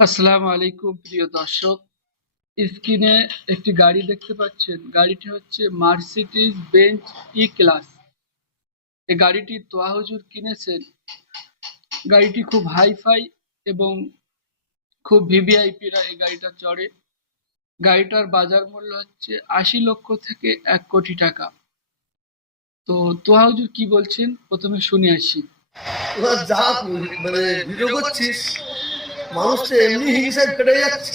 আসসালামু আলাইকুম, প্রিয় দর্শক। স্ক্রিনে একটি গাড়ি দেখতে পাচ্ছেন। গাড়িটি হচ্ছে মার্সিডিজ বেঞ্চ ই ক্লাস। এই গাড়িটি তোয়া হুজুর কিনেছেন। গাড়িটি খুব হাইফাই এবং খুব ভিভিআইপিরা এই গাড়িটা চড়ে। গাড়িটার বাজার মূল্য হচ্ছে আশি লক্ষ থেকে এক কোটি টাকা। তো তোয়া হুজুর কি বলছেন? প্রথমে শুনে আসি। যা মানে মানুষ তো এমনি হিংসায় ফেটে যাচ্ছে।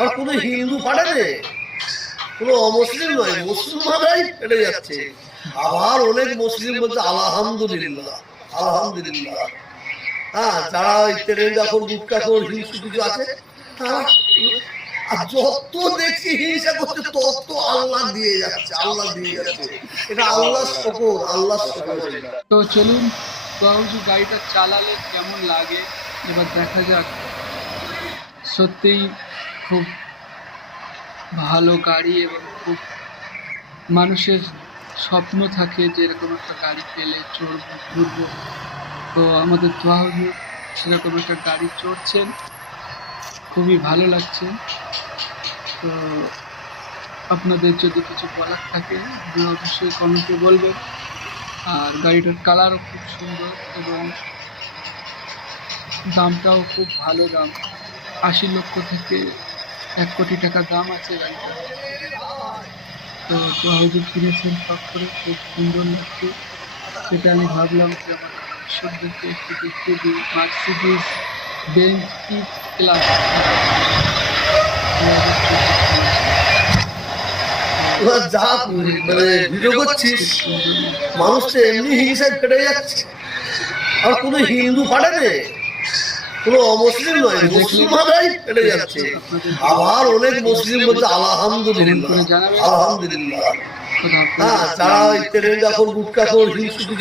আর কোনো হিন্দু ফাটে রে কোনো অমুসলিম নয় মুসলমানরাই ফেটে যাচ্ছে। আবার অনেক মুসলিম বলছে, আলহামদুলিল্লাহ আলহামদুলিল্লাহ। হ্যাঁ যারা ওই ট্রেন যখন গুটকা খোর হিংসু কিছু আছে আর যত দেখছি হিংসা করছে, তত আল্লাহ দিয়ে যাচ্ছে, আল্লাহ দিয়ে যাচ্ছে। এটা আল্লাহ শকর আল্লাহ শকর তো চলুন বাবুজি গাড়িটা চালালে কেমন লাগে? এবার দেখা যাক। সত্যিই খুব ভালো গাড়ি এবং খুব মানুষের স্বপ্ন থাকে যে এরকম একটা গাড়ি পেলে চড়বো, ঘুরবো। তো আমাদের তোয়াহুজুর সেরকম একটা গাড়ি চড়ছেন। খুবই ভালো লাগছে। তো আপনাদের যদি কিছু বলার থাকে অবশ্যই কমেন্টে বলবেন। আর গাড়িটার কালারও খুব সুন্দর এবং দামটাও খুব ভালো দাম। আশি লক্ষ থেকে এক কোটি টাকা দাম আছে গাড়িটা তো তো কিনেছেন সব করে, খুব সুন্দর লাগছে। সেটা আমি ভাবলাম যে আমার দর্শকদেরকে একটু দেখতে দিই। মার্সিডিজ বেঞ্চ ই ক্লাস যা মানে মানুষ তো এমনি হিংসায় ফেটে যাচ্ছে। আর কোনো হিন্দু ফাটে কোনো অমুসলিম নয় মুসলমানরাই ফেটে যাচ্ছে। আবার অনেক মুসলিম বলছে আলহামদুলিল্লাহ আলহামদুলিল্লাহ। হ্যাঁ তারা ওই ট্রেনে যখন গুটকা করে হিংসু কিছু